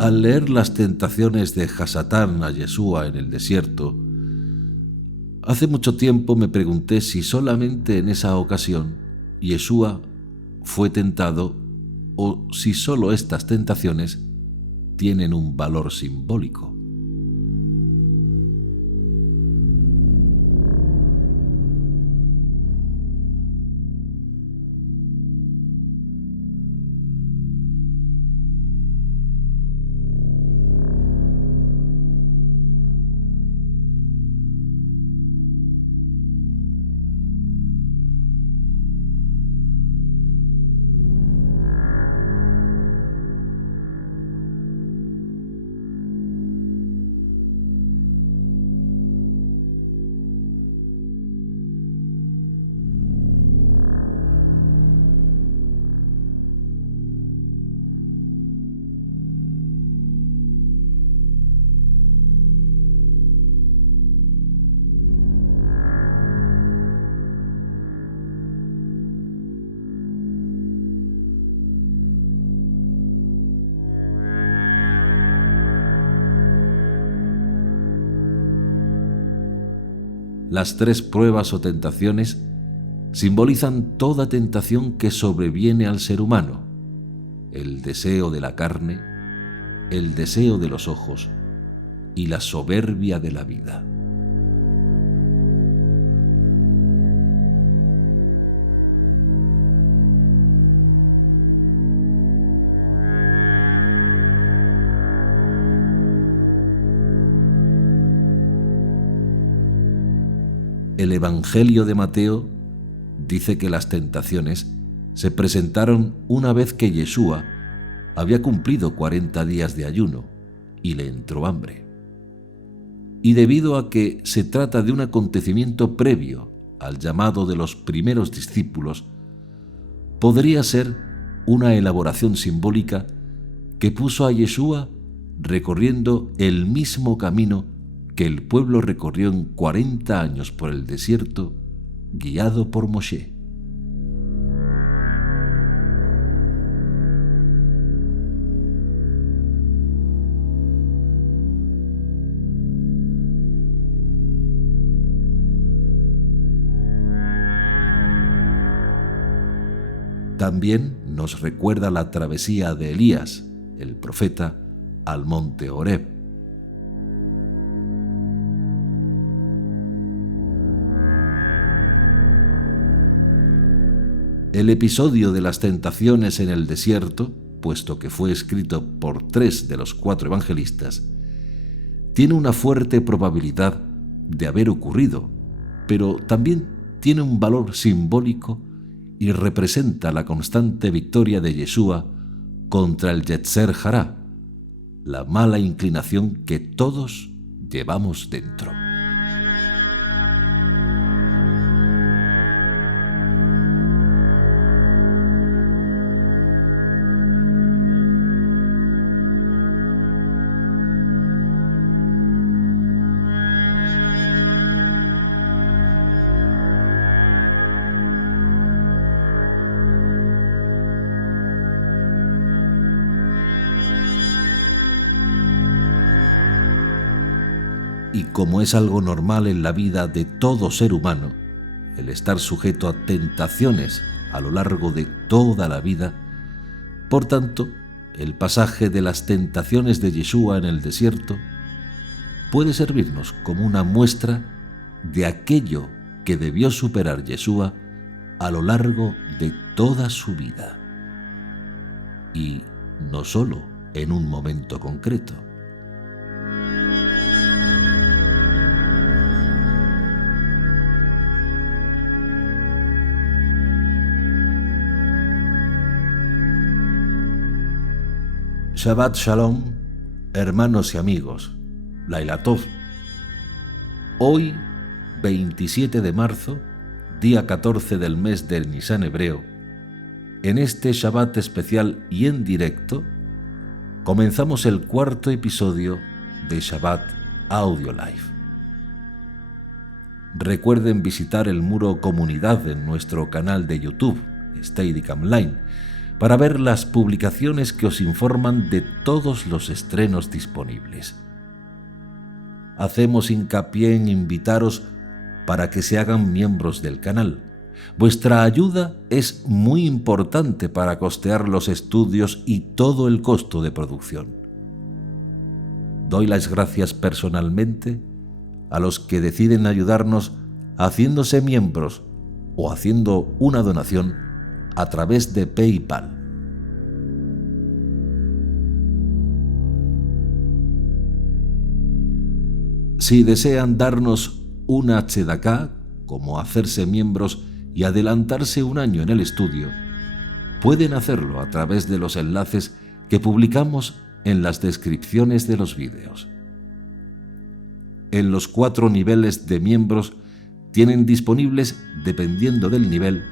Al leer las tentaciones de Hasatán a Yeshua en el desierto, hace mucho tiempo me pregunté si solamente en esa ocasión Yeshua fue tentado o si solo estas tentaciones tienen un valor simbólico. Las 3 pruebas o tentaciones simbolizan toda tentación que sobreviene al ser humano: el deseo de la carne, el deseo de los ojos y la soberbia de la vida. El Evangelio de Mateo dice que las tentaciones se presentaron una vez que Yeshua había cumplido 40 días de ayuno y le entró hambre. Y debido a que se trata de un acontecimiento previo al llamado de los primeros discípulos, podría ser una elaboración simbólica que puso a Yeshua recorriendo el mismo camino que el pueblo recorrió en 40 años por el desierto, guiado por Moshe. También nos recuerda la travesía de Elías, el profeta, al monte Horeb. El episodio de las tentaciones en el desierto, puesto que fue escrito por 3 de los 4 evangelistas, tiene una fuerte probabilidad de haber ocurrido, pero también tiene un valor simbólico y representa la constante victoria de Yeshua contra el Yetzer Hará, la mala inclinación que todos llevamos dentro. Y como es algo normal en la vida de todo ser humano, el estar sujeto a tentaciones a lo largo de toda la vida, por tanto, el pasaje de las tentaciones de Yeshua en el desierto puede servirnos como una muestra de aquello que debió superar Yeshua a lo largo de toda su vida. Y no solo en un momento concreto. Shabbat Shalom, hermanos y amigos, Laila Tov. Hoy, 27 de marzo, día 14 del mes del Nisan hebreo, en este Shabbat especial y en directo, comenzamos el 4º episodio de Shabbat Audio Live. Recuerden visitar el muro comunidad en nuestro canal de YouTube, Steadicam Line, para ver las publicaciones que os informan de todos los estrenos disponibles. Hacemos hincapié en invitaros para que se hagan miembros del canal. Vuestra ayuda es muy importante para costear los estudios y todo el costo de producción. Doy las gracias personalmente a los que deciden ayudarnos haciéndose miembros o haciendo una donación a través de PayPal. Si desean darnos una tzedaká, como hacerse miembros y adelantarse un año en el estudio, pueden hacerlo a través de los enlaces que publicamos en las descripciones de los vídeos. En los 4 niveles de miembros tienen disponibles, dependiendo del nivel,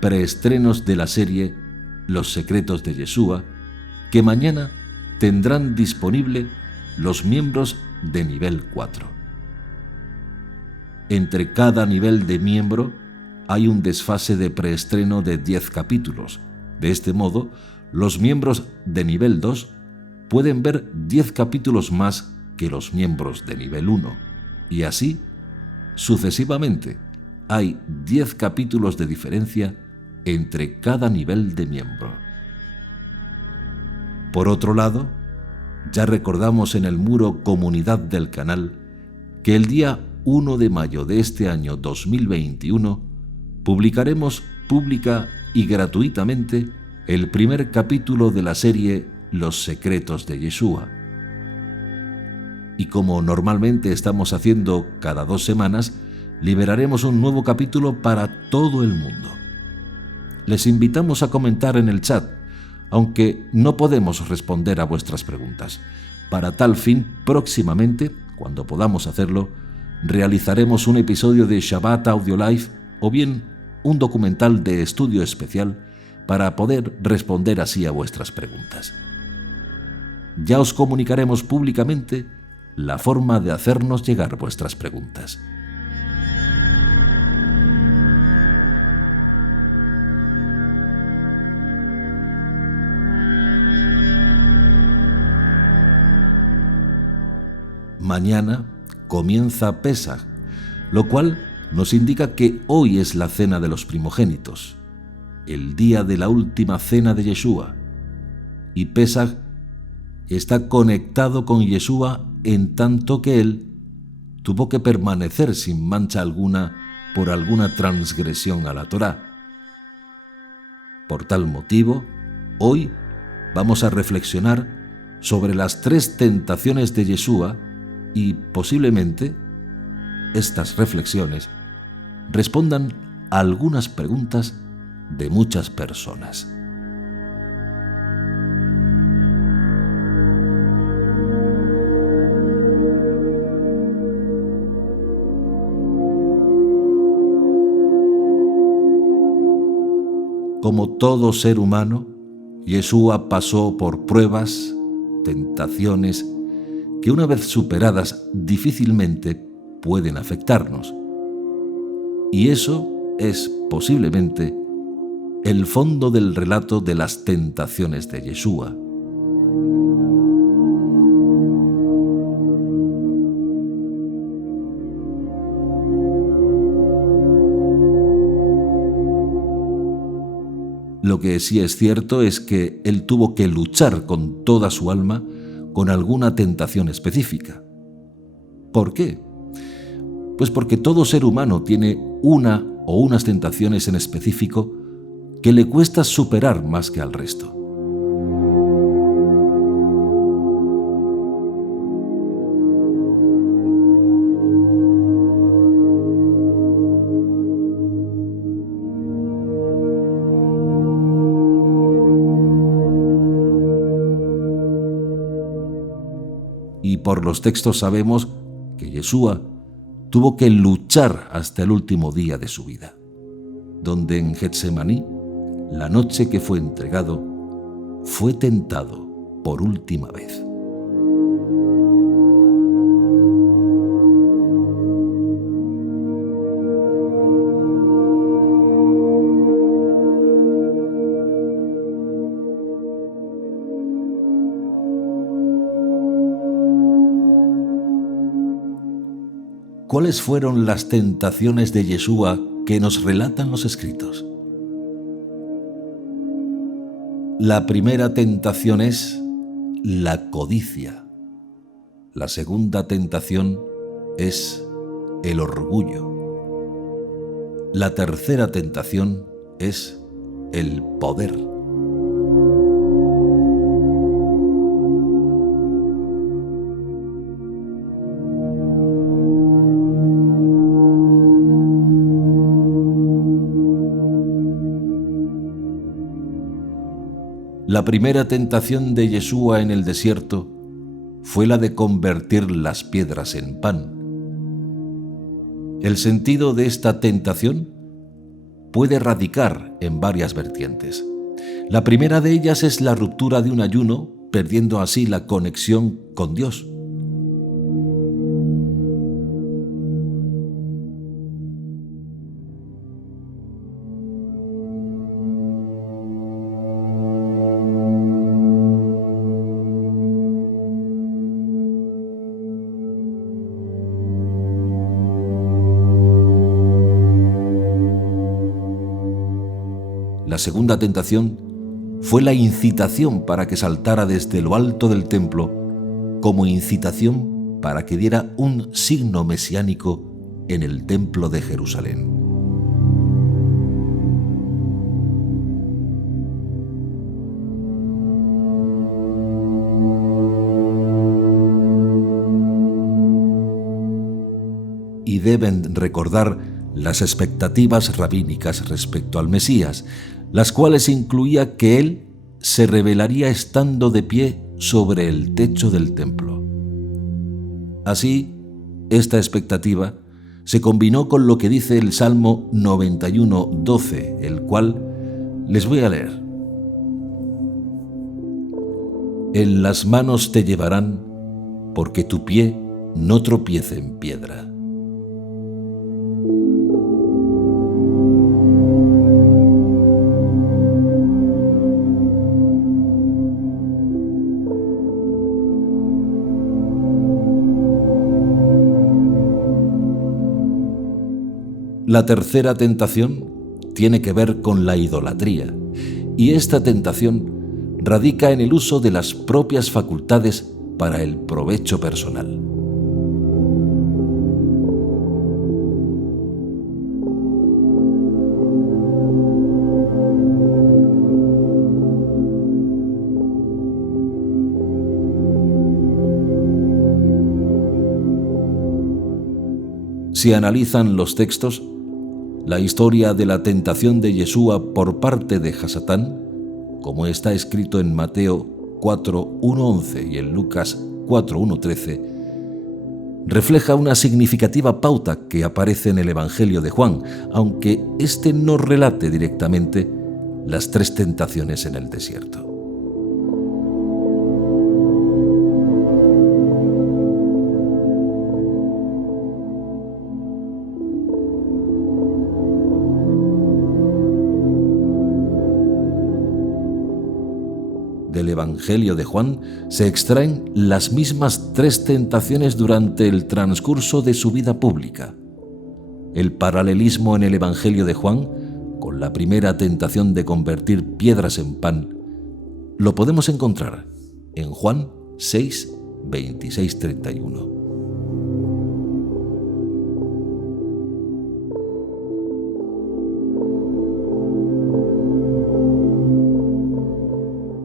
preestrenos de la serie Los secretos de Yeshua, que mañana tendrán disponible los miembros de nivel 4. Entre cada nivel de miembro hay un desfase de preestreno de 10 capítulos. De este modo, los miembros de nivel 2 pueden ver 10 capítulos más que los miembros de nivel 1, y así, sucesivamente, hay 10 capítulos de diferencia entre cada nivel de miembro. Por otro lado, ya recordamos en el muro Comunidad del canal que el día 1 de mayo de este año 2021 publicaremos pública y gratuitamente el primer capítulo de la serie Los secretos de Yeshua. Y como normalmente estamos haciendo cada 2 semanas, liberaremos un nuevo capítulo para todo el mundo. Les invitamos a comentar en el chat, aunque no podemos responder a vuestras preguntas. Para tal fin, próximamente, cuando podamos hacerlo, realizaremos un episodio de Shabbat Audio Live o bien un documental de estudio especial para poder responder así a vuestras preguntas. Ya os comunicaremos públicamente la forma de hacernos llegar vuestras preguntas. Mañana comienza Pesaj, lo cual nos indica que hoy es la cena de los primogénitos, el día de la última cena de Yeshua, y Pesaj está conectado con Yeshua en tanto que él tuvo que permanecer sin mancha alguna por alguna transgresión a la Torá. Por tal motivo, hoy vamos a reflexionar sobre las 3 tentaciones de Yeshua y posiblemente estas reflexiones respondan a algunas preguntas de muchas personas. Como todo ser humano, Yeshua pasó por pruebas, tentaciones, que una vez superadas difícilmente pueden afectarnos. Y eso es posiblemente el fondo del relato de las tentaciones de Yeshua. Lo que sí es cierto es que él tuvo que luchar con toda su alma con alguna tentación específica. ¿Por qué? Pues porque todo ser humano tiene una o unas tentaciones en específico que le cuesta superar más que al resto. Y por los textos sabemos que Yeshua tuvo que luchar hasta el último día de su vida, donde en Getsemaní, la noche que fue entregado, fue tentado por última vez. ¿cuáles fueron las tentaciones de Yeshua que nos relatan los escritos? La primera tentación es la codicia. La segunda tentación es el orgullo. La tercera tentación es el poder. La primera tentación de Yeshua en el desierto fue la de convertir las piedras en pan. El sentido de esta tentación puede radicar en varias vertientes. La primera de ellas es la ruptura de un ayuno, perdiendo así la conexión con Dios. La segunda tentación fue la incitación para que saltara desde lo alto del templo, como incitación para que diera un signo mesiánico en el templo de Jerusalén. Y deben recordar las expectativas rabínicas respecto al Mesías, las cuales incluía que él se revelaría estando de pie sobre el techo del templo. Así, esta expectativa se combinó con lo que dice el Salmo 91:12, el cual les voy a leer. En las manos te llevarán, porque tu pie no tropiece en piedra. La tercera tentación tiene que ver con la idolatría, y esta tentación radica en el uso de las propias facultades para el provecho personal. Si analizan los textos, la historia de la tentación de Yeshua por parte de Hasatán, como está escrito en Mateo 4:1-11 y en Lucas 4:1-13, refleja una significativa pauta que aparece en el Evangelio de Juan, aunque éste no relate directamente las tres tentaciones en el desierto. Del Evangelio de Juan se extraen las mismas tres tentaciones durante el transcurso de su vida pública. El paralelismo en el Evangelio de Juan, con la primera tentación de convertir piedras en pan, lo podemos encontrar en Juan 6, 26-31.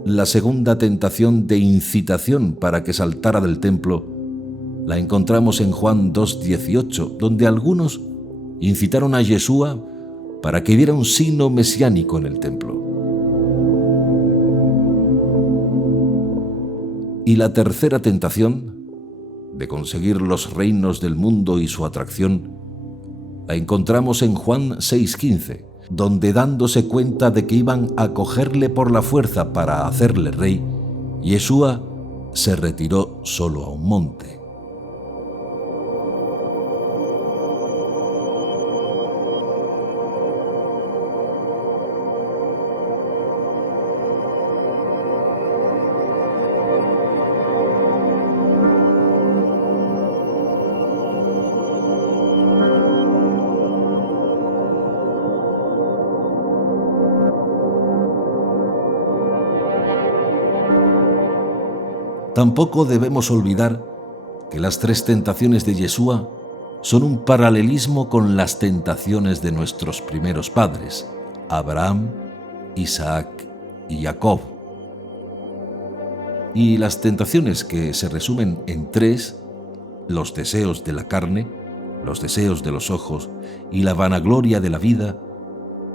La segunda tentación de incitación para que saltara del templo la encontramos en Juan 2:18, donde algunos incitaron a Yeshua para que diera un signo mesiánico en el templo. Y la tercera tentación, de conseguir los reinos del mundo y su atracción, la encontramos en Juan 6:15, donde dándose cuenta de que iban a cogerle por la fuerza para hacerle rey, Yeshua se retiró solo a un monte. Tampoco debemos olvidar que las 3 tentaciones de Yeshua son un paralelismo con las tentaciones de nuestros primeros padres, Abraham, Isaac y Jacob. Y las tentaciones, que se resumen en 3, los deseos de la carne, los deseos de los ojos y la vanagloria de la vida,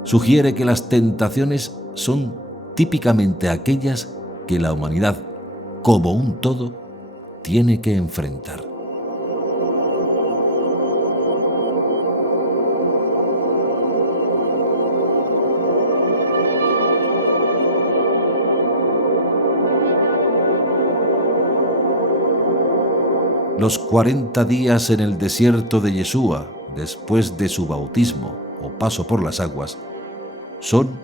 sugiere que las tentaciones son típicamente aquellas que la humanidad, como un todo, tiene que enfrentar. Los 40 días en el desierto de Yeshua, después de su bautismo o paso por las aguas, son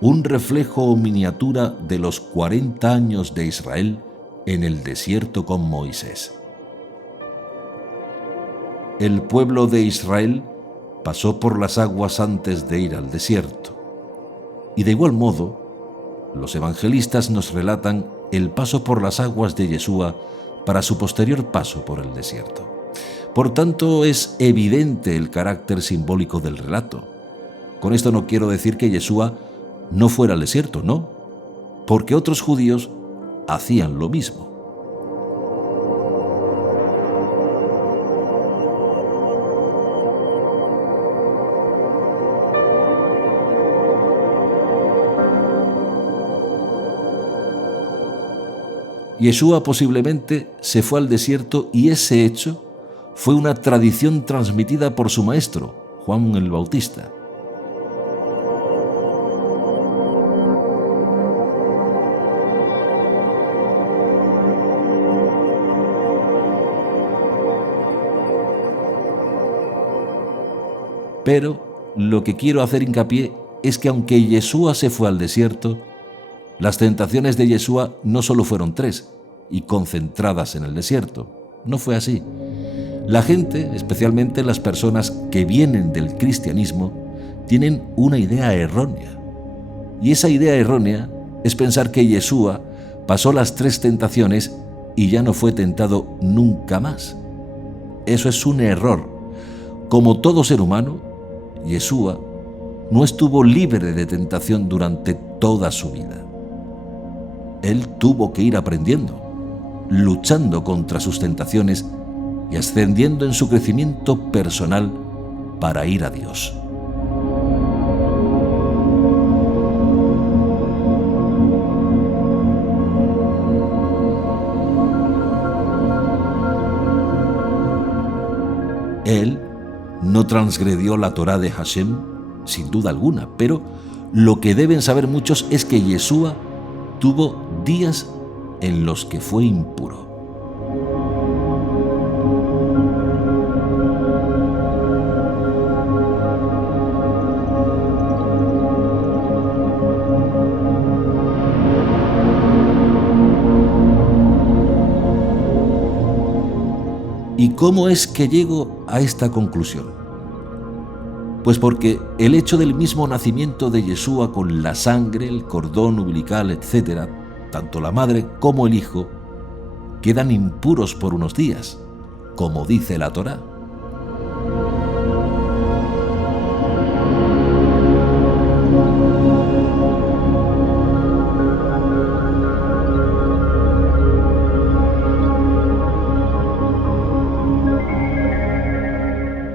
un reflejo o miniatura de los 40 años de Israel en el desierto con Moisés. El pueblo de Israel pasó por las aguas antes de ir al desierto. Y de igual modo, los evangelistas nos relatan el paso por las aguas de Yeshua para su posterior paso por el desierto. Por tanto, es evidente el carácter simbólico del relato. Con esto no quiero decir que Yeshua no fuera al desierto, no, porque otros judíos hacían lo mismo. Yeshua posiblemente se fue al desierto y ese hecho fue una tradición transmitida por su maestro, Juan el Bautista. Pero lo que quiero hacer hincapié es que aunque Yeshua se fue al desierto, las tentaciones de Yeshua no solo fueron 3 y concentradas en el desierto. No fue así. La gente, especialmente las personas que vienen del cristianismo, tienen una idea errónea. Y esa idea errónea es pensar que Yeshua pasó las 3 tentaciones y ya no fue tentado nunca más. Eso es un error. Como todo ser humano, Yeshua no estuvo libre de tentación durante toda su vida. Él tuvo que ir aprendiendo, luchando contra sus tentaciones y ascendiendo en su crecimiento personal para ir a Dios. Él no transgredió la Torá de Hashem, sin duda alguna, pero lo que deben saber muchos es que Yeshua tuvo días en los que fue impuro. ¿Y cómo es que llego a esta conclusión? Pues porque el hecho del mismo nacimiento de Yeshua con la sangre, el cordón umbilical, etc., tanto la madre como el hijo, quedan impuros por unos días, como dice la Torá.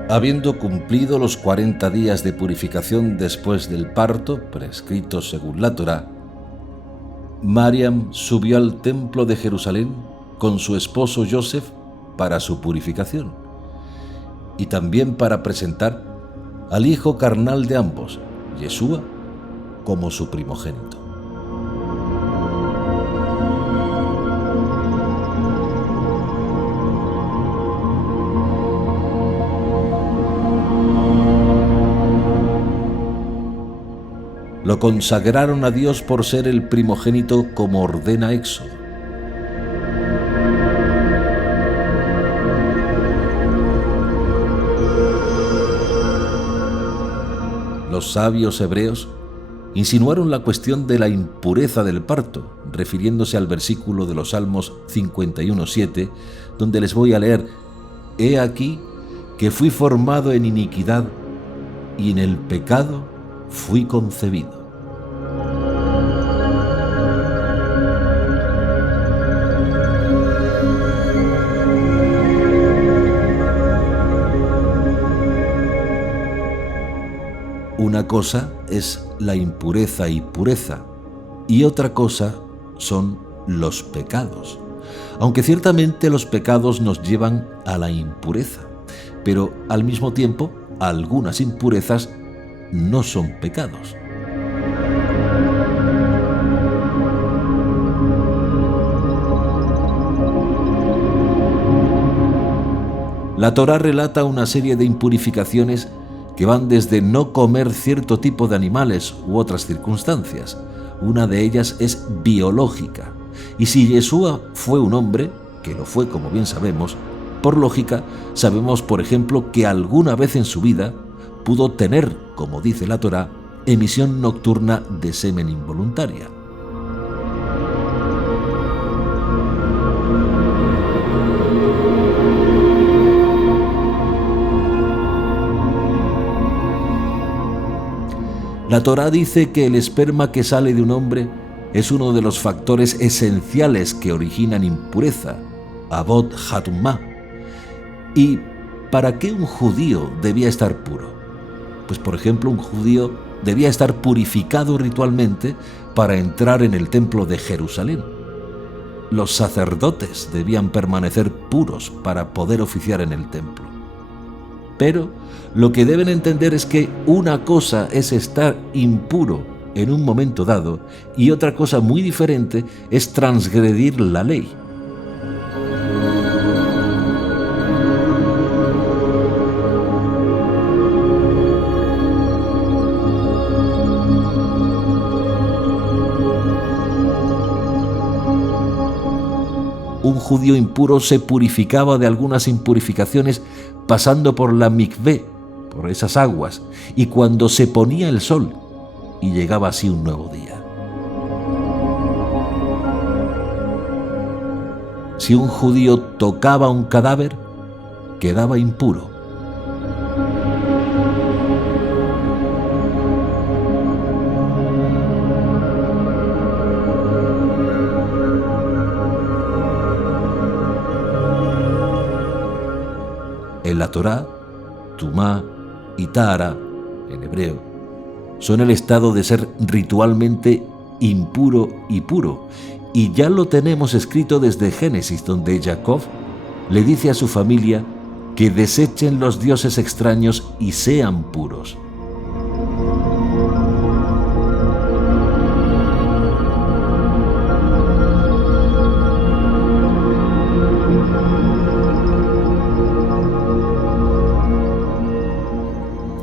Habiendo cumplido los 40 días de purificación después del parto, prescritos según la Torá, Mariam subió al templo de Jerusalén con su esposo Joseph para su purificación y también para presentar al hijo carnal de ambos, Yeshua, como su primogénito. Lo consagraron a Dios por ser el primogénito como ordena Éxodo. Los sabios hebreos insinuaron la cuestión de la impureza del parto, refiriéndose al versículo de los Salmos 51:7, donde les voy a leer: «He aquí que fui formado en iniquidad, y en el pecado fui concebido». Una cosa es la impureza y pureza, y otra cosa son los pecados. Aunque ciertamente los pecados nos llevan a la impureza, pero al mismo tiempo algunas impurezas no son pecados. La Torá relata una serie de impurificaciones que van desde no comer cierto tipo de animales u otras circunstancias. Una de ellas es biológica. Y si Yeshua fue un hombre, que lo fue como bien sabemos, por lógica sabemos, por ejemplo, que alguna vez en su vida pudo tener, como dice la Torá, emisión nocturna de semen involuntaria. La Torá dice que el esperma que sale de un hombre es uno de los factores esenciales que originan impureza, Avot Hatumá. ¿Y para qué un judío debía estar puro? Pues por ejemplo, un judío debía estar purificado ritualmente para entrar en el templo de Jerusalén. Los sacerdotes debían permanecer puros para poder oficiar en el templo. Pero lo que deben entender es que una cosa es estar impuro en un momento dado y otra cosa muy diferente es transgredir la ley. Un judío impuro se purificaba de algunas impurificaciones pasando por la mikvé, por esas aguas, y cuando se ponía el sol, y llegaba así un nuevo día. Si un judío tocaba un cadáver, quedaba impuro. En la Torá, Tumá y Tahara, en hebreo, son el estado de ser ritualmente impuro y puro, y ya lo tenemos escrito desde Génesis, donde Jacob le dice a su familia que desechen los dioses extraños y sean puros.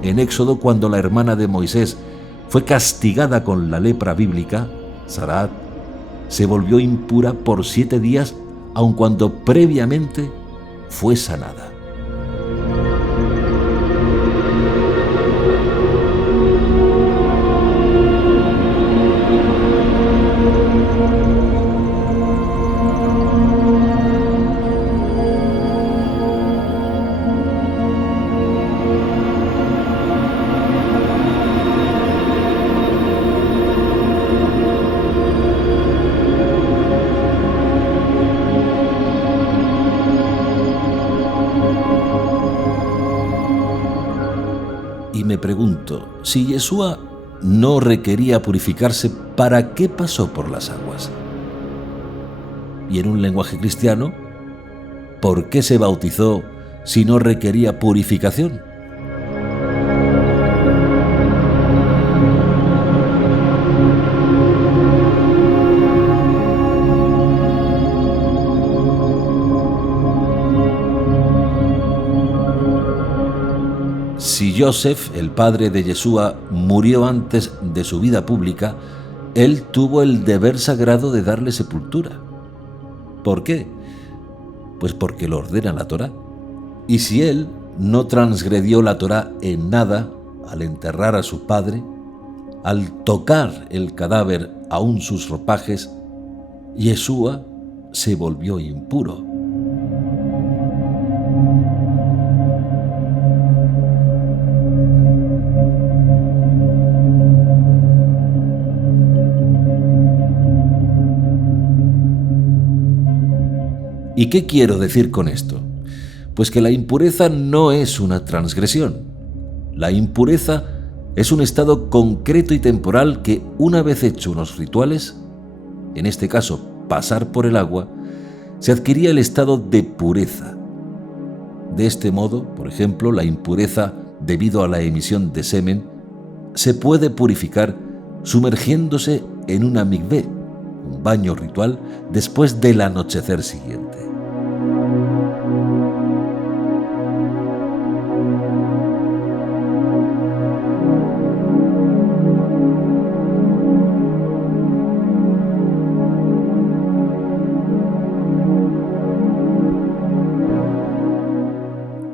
En Éxodo, cuando la hermana de Moisés fue castigada con la lepra bíblica, Sarat, se volvió impura por 7 días, aun cuando previamente fue sanada. Y me pregunto, si Yeshua no requería purificarse, ¿para qué pasó por las aguas? Y en un lenguaje cristiano, ¿por qué se bautizó si no requería purificación? Si Yosef, el padre de Yeshua, murió antes de su vida pública, él tuvo el deber sagrado de darle sepultura. ¿Por qué? Pues porque lo ordena la Torá. Y si él no transgredió la Torá en nada al enterrar a su padre, Al tocar el cadáver aún sus ropajes, Yeshua se volvió impuro. ¿Y qué quiero decir con esto? Pues que la impureza no es una transgresión. La impureza es un estado concreto y temporal que, una vez hecho unos rituales, en este caso pasar por el agua, se adquiría el estado de pureza. De este modo, por ejemplo, la impureza debido a la emisión de semen se puede purificar sumergiéndose en una mikvé, un baño ritual, después del anochecer siguiente.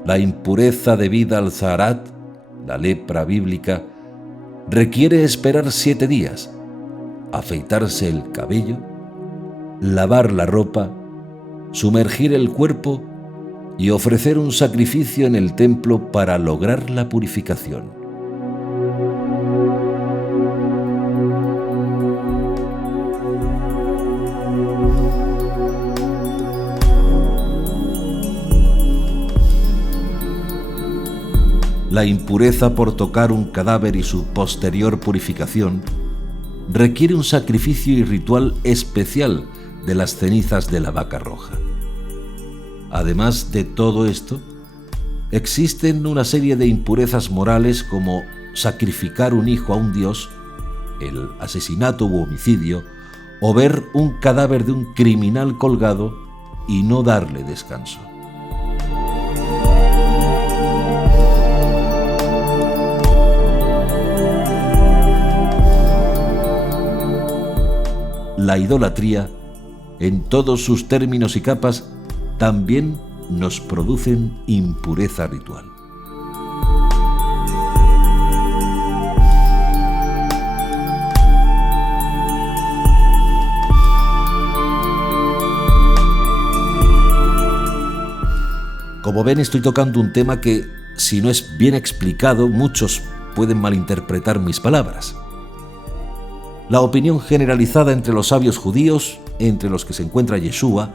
La impureza debida al zaharat, la lepra bíblica, requiere esperar 7 días, afeitarse el cabello, lavar la ropa, sumergir el cuerpo y ofrecer un sacrificio en el templo para lograr la purificación. La impureza por tocar un cadáver y su posterior purificación requiere un sacrificio y ritual especial de las cenizas de la vaca roja. Además de todo esto, existen una serie de impurezas morales como sacrificar un hijo a un dios, el asesinato u homicidio, o ver un cadáver de un criminal colgado y no darle descanso. La idolatría, en todos sus términos y capas, también nos producen impureza ritual. Como ven, estoy tocando un tema que, si no es bien explicado, muchos pueden malinterpretar mis palabras. La opinión generalizada entre los sabios judíos, entre los que se encuentra Yeshua,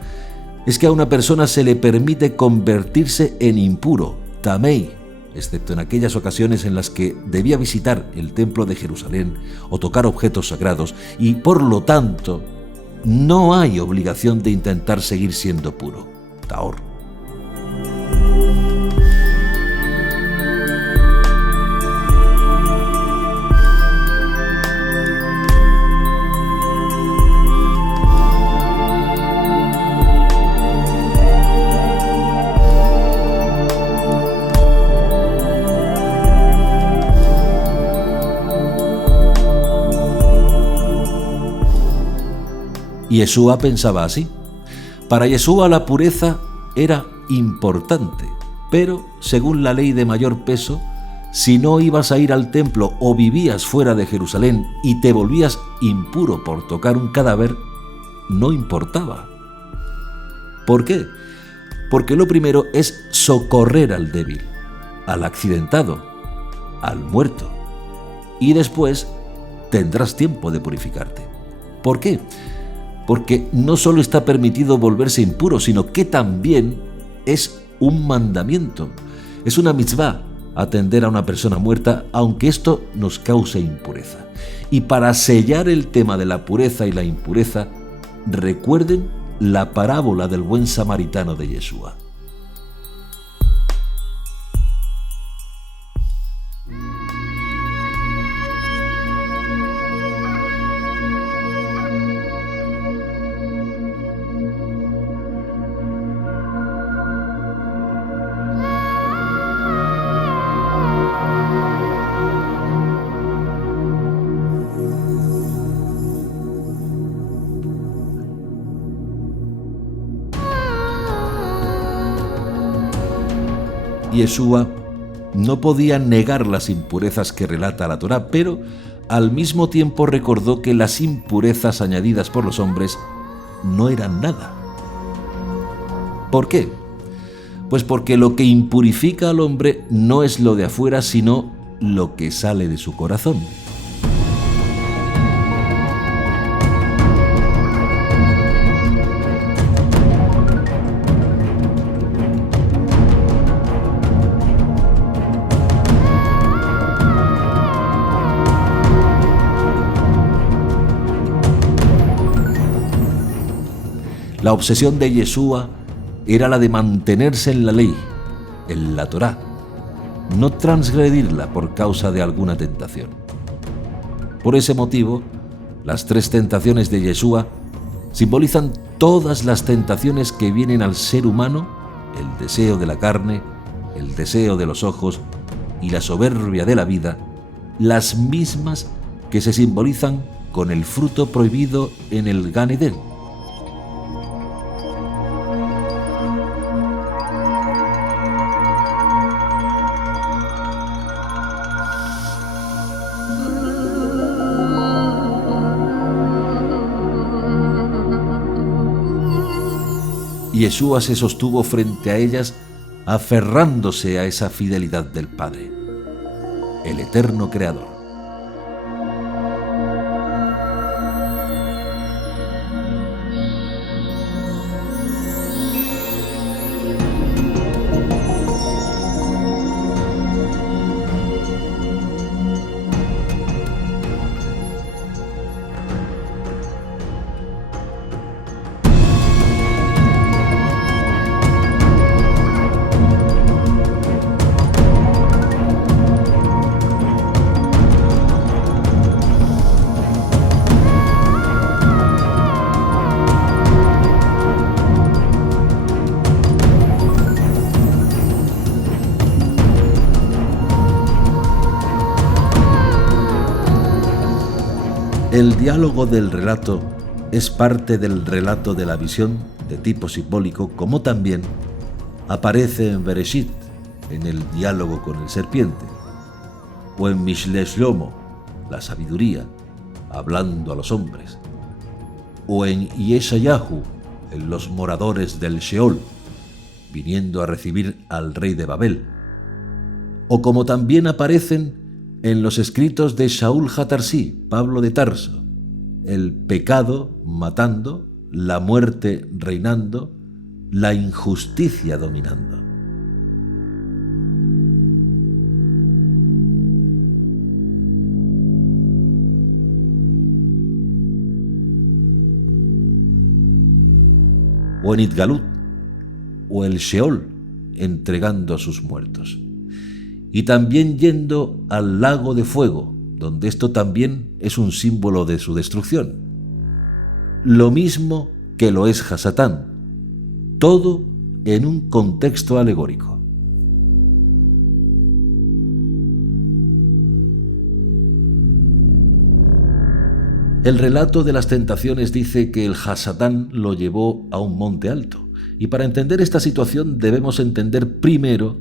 es que a una persona se le permite convertirse en impuro, tamei, excepto en aquellas ocasiones en las que debía visitar el templo de Jerusalén o tocar objetos sagrados, y por lo tanto no hay obligación de intentar seguir siendo puro, taor. Yeshua pensaba así. Para Yeshua la pureza era importante, pero según la ley de mayor peso, si no ibas a ir al templo o vivías fuera de Jerusalén y te volvías impuro por tocar un cadáver, no importaba. ¿Por qué? Porque lo primero es socorrer al débil, al accidentado, al muerto, y después tendrás tiempo de purificarte. ¿Por qué? Porque no solo está permitido volverse impuro, sino que también es un mandamiento. Es una mitzvah atender a una persona muerta, aunque esto nos cause impureza. Y para sellar el tema de la pureza y la impureza, recuerden la parábola del buen samaritano de Yeshua. Yeshua no podía negar las impurezas que relata la Torá, pero al mismo tiempo recordó que las impurezas añadidas por los hombres no eran nada. ¿Por qué? Pues porque lo que impurifica al hombre no es lo de afuera, sino lo que sale de su corazón. La obsesión de Yeshua era la de mantenerse en la ley, en la Torá, no transgredirla por causa de alguna tentación. Por ese motivo, las 3 tentaciones de Yeshua simbolizan todas las tentaciones que vienen al ser humano: el deseo de la carne, el deseo de los ojos y la soberbia de la vida, las mismas que se simbolizan con el fruto prohibido en el Gan Edén. Yeshua se sostuvo frente a ellas aferrándose a esa fidelidad del Padre, el eterno Creador. El diálogo del relato es parte del relato de la visión de tipo simbólico, como también aparece en Bereshit, en el diálogo con el serpiente, o en Mishle Shlomo, la sabiduría, hablando a los hombres, o en Yeshayahu, en los moradores del Sheol, viniendo a recibir al rey de Babel, o como también aparecen en los escritos de Shaul HaTarsi, Pablo de Tarso: el pecado matando, la muerte reinando, la injusticia dominando. O en Itgalut, o el Sheol, entregando a sus muertos. Y también yendo al lago de fuego, donde esto también es un símbolo de su destrucción. Lo mismo que lo es Hasatán, todo en un contexto alegórico. El relato de las tentaciones dice que el Hasatán lo llevó a un monte alto, y para entender esta situación debemos entender primero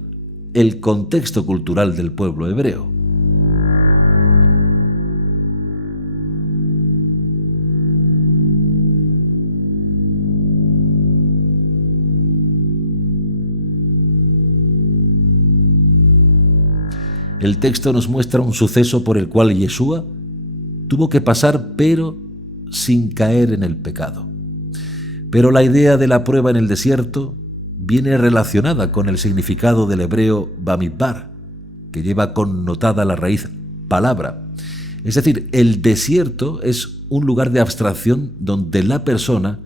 el contexto cultural del pueblo hebreo. El texto nos muestra un suceso por el cual Yeshua tuvo que pasar, pero sin caer en el pecado. Pero la idea de la prueba en el desierto viene relacionada con el significado del hebreo Bamidbar, que lleva connotada la raíz palabra. Es decir, el desierto es un lugar de abstracción donde la persona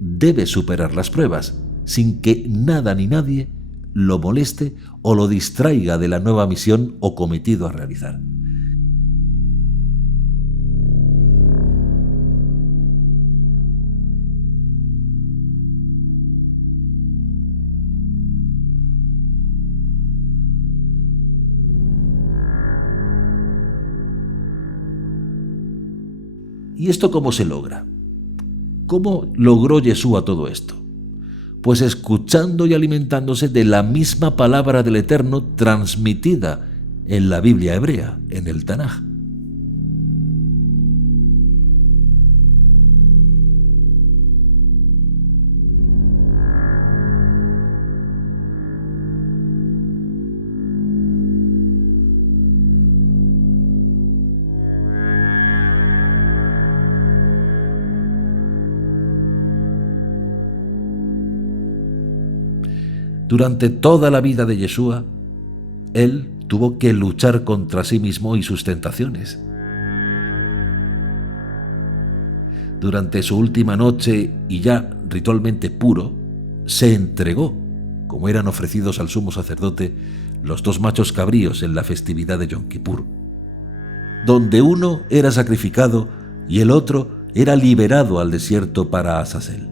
debe superar las pruebas, sin que nada ni nadie lo moleste o lo distraiga de la nueva misión o cometido a realizar. ¿Y esto cómo se logra? ¿Cómo logró Yeshua todo esto? Pues escuchando y alimentándose de la misma palabra del Eterno transmitida en la Biblia hebrea, en el Tanaj. Durante toda la vida de Yeshua, él tuvo que luchar contra sí mismo y sus tentaciones. Durante su última noche, y ya ritualmente puro, se entregó, como eran ofrecidos al sumo sacerdote los 2 machos cabríos en la festividad de Yom Kippur, donde uno era sacrificado y el otro era liberado al desierto para Azazel.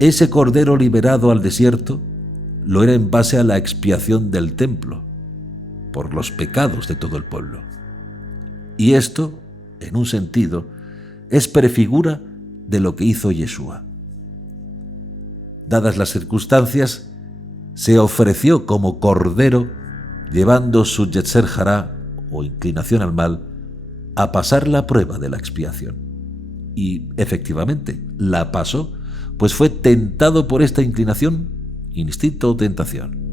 Ese cordero liberado al desierto lo era en base a la expiación del templo por los pecados de todo el pueblo. Y esto, en un sentido, es prefigura de lo que hizo Yeshua. Dadas las circunstancias, se ofreció como cordero, llevando su Yetzer Hará, o inclinación al mal, a pasar la prueba de la expiación. Y efectivamente, la pasó, pues fue tentado por esta inclinación, instinto o tentación.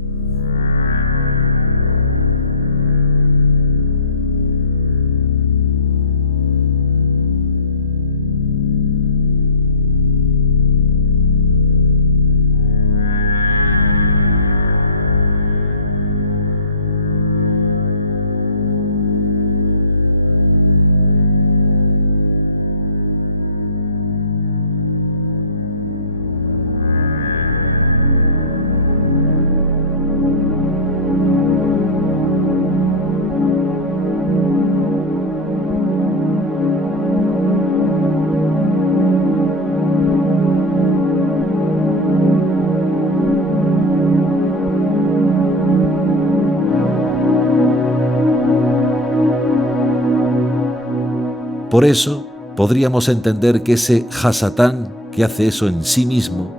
Por eso, podríamos entender que ese Hasatán que hace eso en sí mismo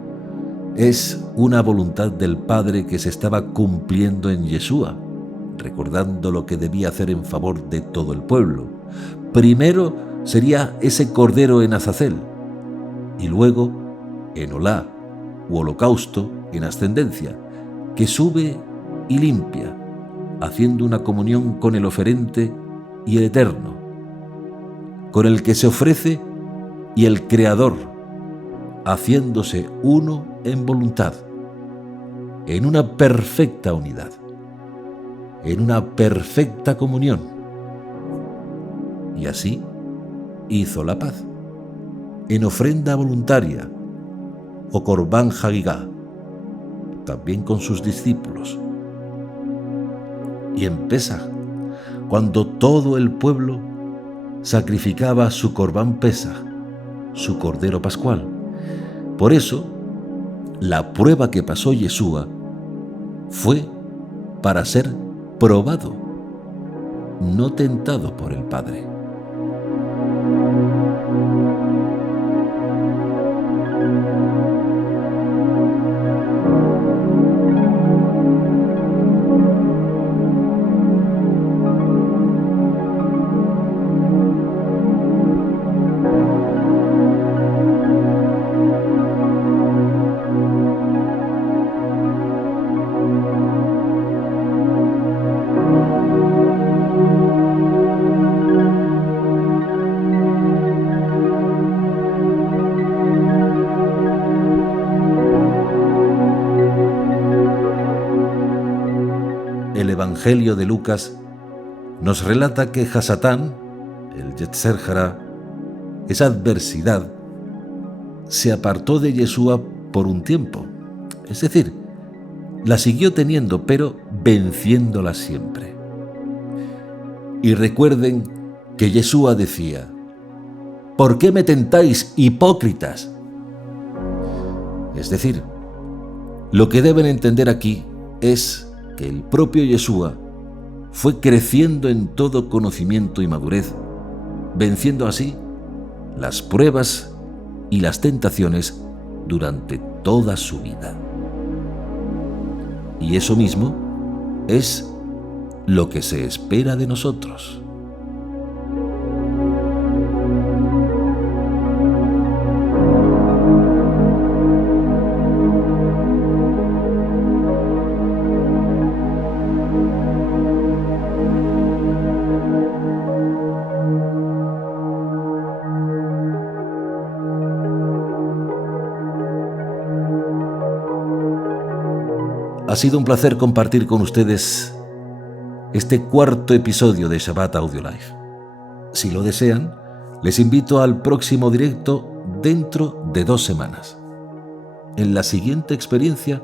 es una voluntad del Padre que se estaba cumpliendo en Yeshua, recordando lo que debía hacer en favor de todo el pueblo. Primero sería ese cordero en Azazel, y luego en Olá, u holocausto en ascendencia, que sube y limpia, haciendo una comunión con el oferente y el Eterno, con el que se ofrece y el Creador, haciéndose uno en voluntad, en una perfecta unidad, en una perfecta comunión. Y así hizo la paz, en ofrenda voluntaria, o Corbán Hagigá, también con sus discípulos. Y en Pesaj, cuando todo el pueblo sacrificaba su Corbán Pesaj, su Cordero Pascual. Por eso, la prueba que pasó Yeshua fue para ser probado, no tentado por el Padre. El Evangelio de Lucas nos relata que Hasatán, el Yetzer Hará, esa adversidad, se apartó de Yeshua por un tiempo. Es decir, la siguió teniendo, pero venciéndola siempre. Y recuerden que Yeshua decía: ¿por qué me tentáis, hipócritas? Es decir, lo que deben entender aquí es que el propio Yeshua fue creciendo en todo conocimiento y madurez, venciendo así las pruebas y las tentaciones durante toda su vida. Y eso mismo es lo que se espera de nosotros. Ha sido un placer compartir con ustedes este cuarto episodio de Shabbat Audio Live. Si lo desean, les invito al próximo directo dentro de 2 semanas, en la siguiente experiencia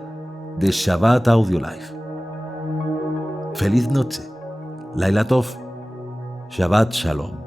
de Shabbat Audio Live. Feliz noche, Laila Tov, Shabbat Shalom.